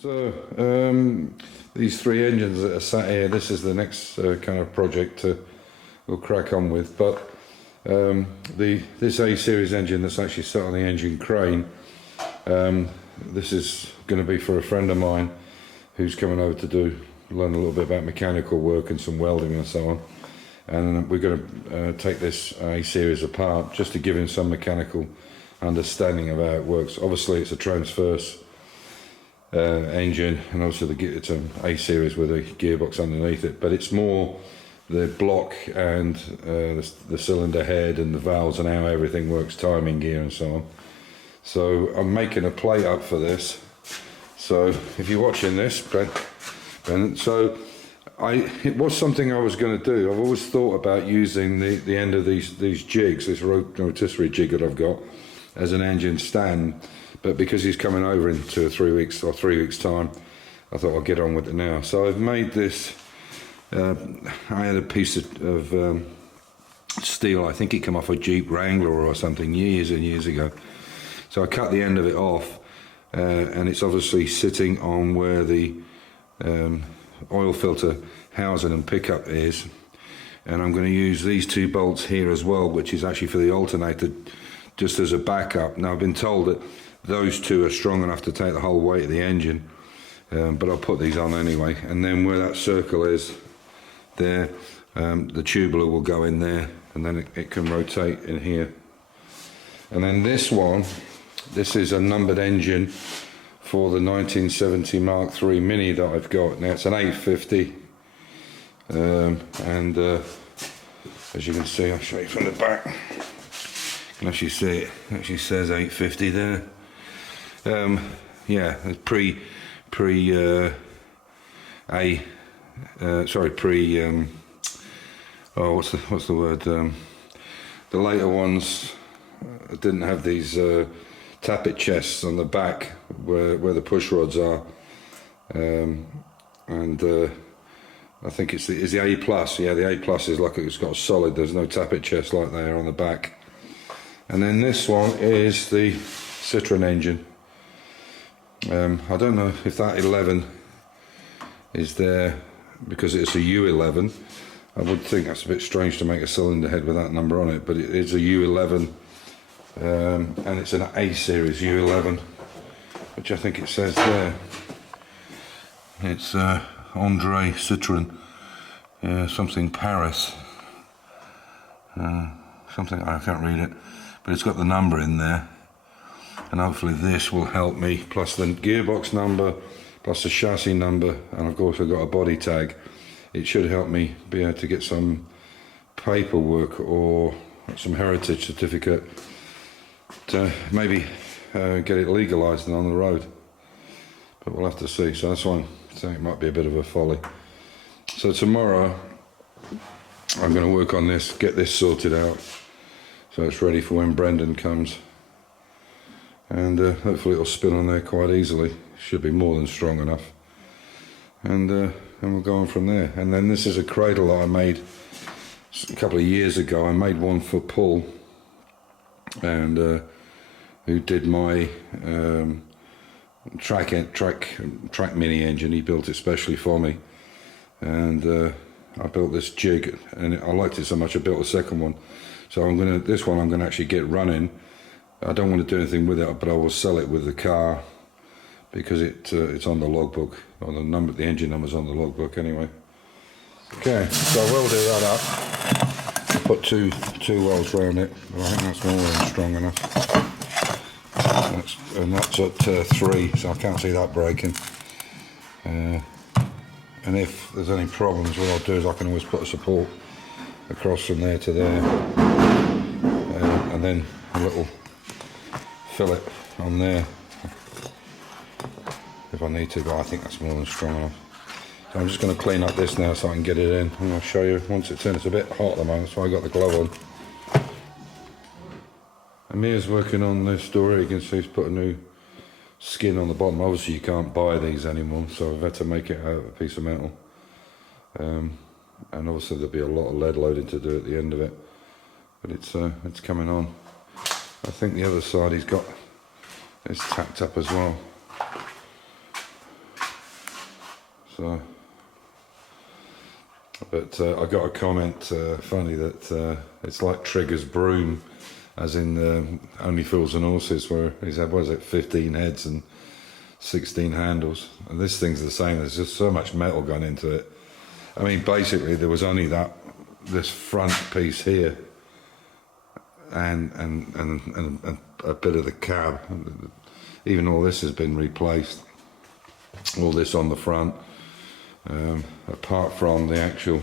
So these three engines that are sat here, this is the next kind of project we'll crack on with. But this A series engine that's actually sat on the engine crane, this is going to be for a friend of mine who's coming over to learn a little bit about mechanical work and some welding and so on. And we're going to take this A series apart just to give him some mechanical understanding of how it works. Obviously it's a transverse engine, and also it's an A series with a gearbox underneath it, but it's more the block and the cylinder head and the valves and how everything works, timing gear and so on. So I'm making a plate up for this. So if you're watching this, Ben, so it was something I was going to do. I've always thought about using the end of these jigs, this rotisserie jig that I've got, as an engine stand. But because he's coming over in 2 or 3 weeks, or 3 weeks time, I thought I'll get on with it now. So I've made this, I had a piece of steel, I think it came off a Jeep Wrangler or something years and years ago. So I cut the end of it off, and it's obviously sitting on where the oil filter housing and pickup is. And I'm going to use these 2 bolts here as well, which is actually for the alternator, just as a backup. Now I've been told that those 2 are strong enough to take the whole weight of the engine, but I'll put these on anyway. And then where that circle is there, the tubular will go in there, and then it can rotate in here. And then this one, this is a numbered engine for the 1970 Mark III Mini that I've got. Now it's an 850, and as you can see, I'll show you from the back. You can actually see it actually says 850 there. Yeah, it's pre what's the word? The later ones didn't have these tappet chests on the back where the push rods are, and I think it's the A plus. Yeah, the A plus is like it's got a solid. There's no tappet chest like there on the back. And then this one is the Citroen engine. I don't know if that 11 is there because it's a U11. I would think that's a bit strange to make a cylinder head with that number on it, but it is a U11, and it's an A series U11, which I think it says there. It's Andre Citroen, something Paris, something, I can't read it, but it's got the number in there. And hopefully this will help me, plus the gearbox number, plus the chassis number, and I've also got a body tag. It should help me be able to get some paperwork or some heritage certificate to maybe get it legalised and on the road. But we'll have to see. So that's why I think it might be a bit of a folly. So tomorrow I'm going to work on this, get this sorted out, so it's ready for when Brendan comes. And hopefully it'll spin on there quite easily. Should be more than strong enough. And we'll go on from there. And then this is a cradle that I made a couple of years ago. I made one for Paul, and who did my track mini engine. He built it specially for me, and I built this jig, and I liked it so much I built a second one. So this one I'm gonna actually get running. I don't want to do anything with it, but I will sell it with the car because it's on the logbook, or the engine number's on the logbook anyway. Okay, so I welded that up. I put two welds around it, but I think that's more than strong enough. And that's at 3, so I can't see that breaking. And if there's any problems, what I'll do is I can always put a support across from there to there, and then a little fillet on there if I need to, but I think that's more than strong enough. So I'm just going to clean up this now so I can get it in, and I'll show you once it's in. It's a bit hot at the moment, so I got the glove on. Amir's working on this door. You can see he's put a new skin on the bottom. Obviously you can't buy these anymore, so I've had to make it out of a piece of metal, and obviously there'll be a lot of lead loading to do at the end of it, but it's coming on. I think the other side he's got is tacked up as well. So, but I got a comment, funny, that it's like Trigger's broom, as in Only Fools and Horses, where he's had, what is it, 15 heads and 16 handles. And this thing's the same. There's just so much metal gone into it. I mean, basically, there was only this front piece here, and a bit of the cab. Even all this has been replaced. All this on the front, apart from the actual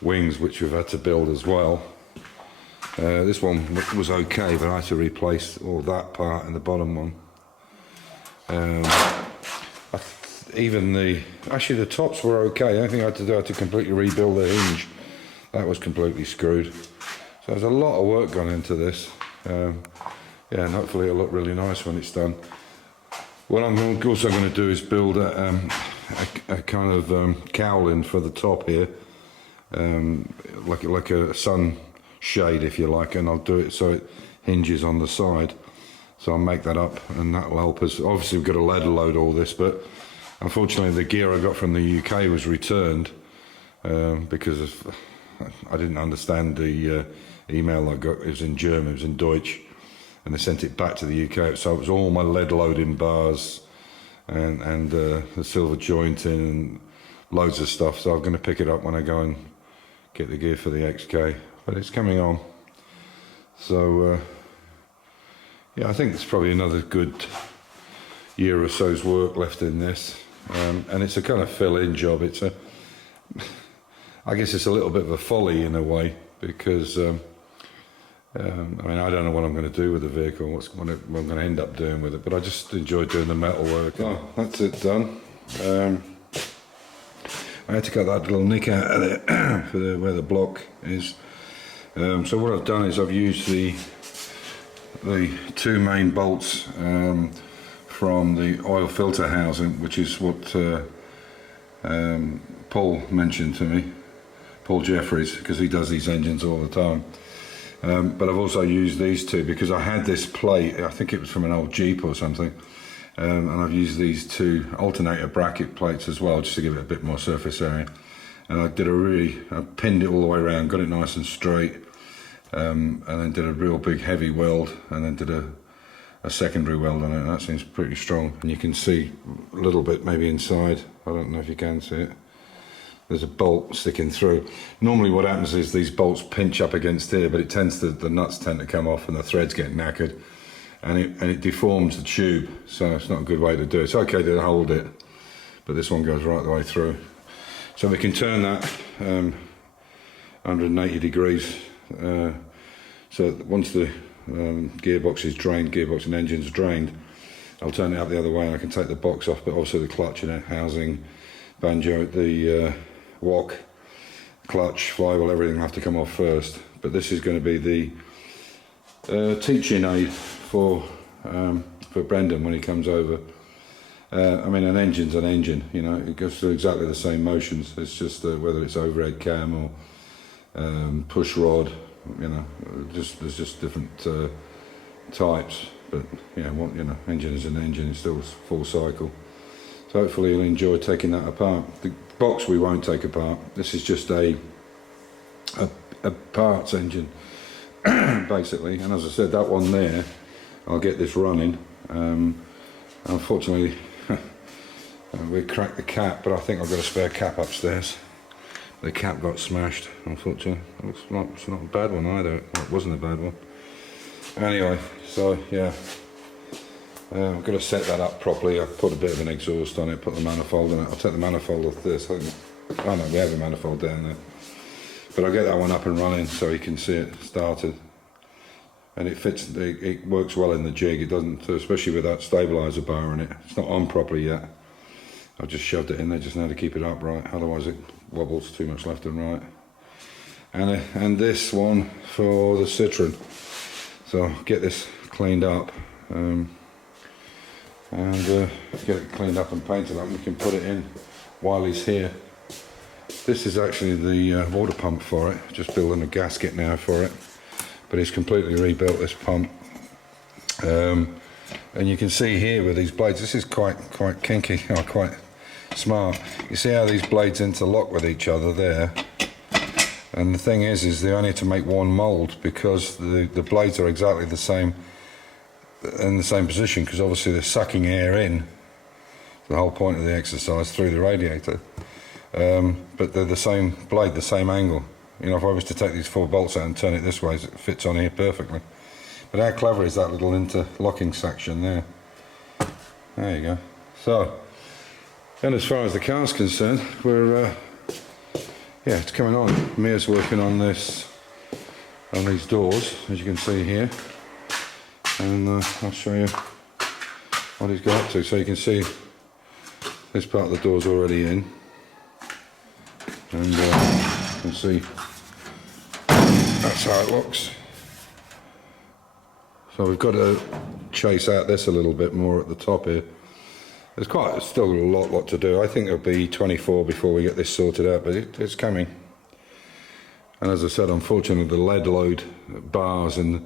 wings, which we've had to build as well. This one was okay, but I had to replace all that part and the bottom one. Even the tops were okay. The only thing I had to do, I had to completely rebuild the hinge. That was completely screwed. So there's a lot of work gone into this. Yeah, and hopefully it'll look really nice when it's done. What I'm also going to do is build a kind of cowling for the top here, like a sun shade, if you like, and I'll do it so it hinges on the side. So I'll make that up, and that will help us. Obviously, we've got to ladder load all this, but unfortunately, the gear I got from the UK was returned because I didn't understand the email I got. It was in German, it was in Deutsch. And they sent it back to the UK, so it was all my lead loading bars and the silver jointing and loads of stuff. So I'm going to pick it up when I go and get the gear for the XK. But it's coming on. So yeah, I think there's probably another good year or so's work left in this. And it's a kind of fill-in job. I guess it's a little bit of a folly in a way, because I mean, I don't know what I'm going to do with the vehicle, what I'm going to end up doing with it, but I just enjoy doing the metal work. Oh, that's it done. I had to cut that little nick out of it for where the block is. So what I've done is I've used the two main bolts from the oil filter housing, which is what Paul mentioned to me, Paul Jeffries, because he does these engines all the time. But I've also used these two because I had this plate, I think it was from an old Jeep or something, and I've used these two alternator bracket plates as well, just to give it a bit more surface area. And I pinned it all the way around, got it nice and straight, and then did a real big heavy weld, and then did a secondary weld on it. That seems pretty strong, and you can see a little bit maybe inside. I don't know if you can see it. There's a bolt sticking through. Normally what happens is these bolts pinch up against here, but the nuts tend to come off and the threads get knackered, and it deforms the tube, so it's not a good way to do it. It's okay to hold it, but this one goes right the way through. So we can turn that 180 degrees. So once the gearbox is drained, gearbox and engine's drained, I'll turn it out the other way and I can take the box off, but also the clutch and housing, banjo, the wok, clutch, flywheel, everything will have to come off first. But this is going to be the teaching aid for Brendan when he comes over. I mean, an engine's an engine, you know, it goes through exactly the same motions. It's just whether it's overhead cam or push rod, you know, there's just different types. But engine is an engine, it's still full cycle. So hopefully you'll enjoy taking that apart. The box we won't take apart. This is just a parts engine, basically. And as I said, that one there, I'll get this running. Unfortunately, we cracked the cap, but I think I've got a spare cap upstairs. The cap got smashed, unfortunately. It's not a bad one either. It wasn't a bad one. Anyway, so yeah. I've got to set that up properly. I've put a bit of an exhaust on it, put the manifold in it. I'll take the manifold off this. Oh no, we have a manifold down there. But I'll get that one up and running so you can see it started. And it fits, it works well in the jig. It doesn't, especially with that stabiliser bar in it. It's not on properly yet. I've just shoved it in there just now to keep it upright. Otherwise it wobbles too much left and right. And this one for the Citroen. So I'll get this cleaned up. And get it cleaned up and painted up, and we can put it in while he's here. This is actually the water pump for it, just building a gasket now for it, but he's completely rebuilt this pump. And you can see here with these blades, this is quite kinky, smart. You see how these blades interlock with each other there? And the thing is they only have to make one mould, because the blades are exactly the same, in the same position, because obviously they're sucking air in, the whole point of the exercise, through the radiator. But they're the same blade, the same angle. You know, if I was to take these 4 bolts out and turn it this way, it fits on here perfectly. But how clever is that little interlocking section there? There you go. So, and as far as the car's concerned, we're yeah, it's coming on. Amir's working on this, on these doors, as you can see here, and I'll show you what he's got up to. So you can see this part of the door's already in, and you can see that's how it looks. So we've got to chase out this a little bit more at the top here. There's still a lot to do. I think it'll be 24 before we get this sorted out, but it's coming. And as I said, unfortunately, the lead load bars and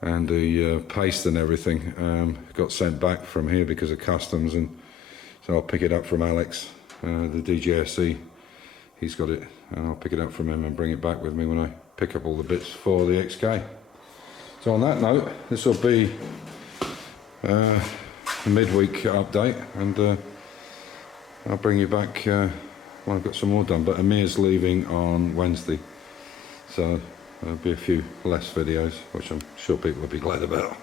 the paste and everything got sent back from here because of customs, and so I'll pick it up from Alex, the DGSE. He's got it, and I'll pick it up from him and bring it back with me when I pick up all the bits for the XK. So on that note, this will be a midweek update, and I'll bring you back when I've got some more done. But Amir's leaving on Wednesday, so there'll be a few less videos, which I'm sure people will be glad about.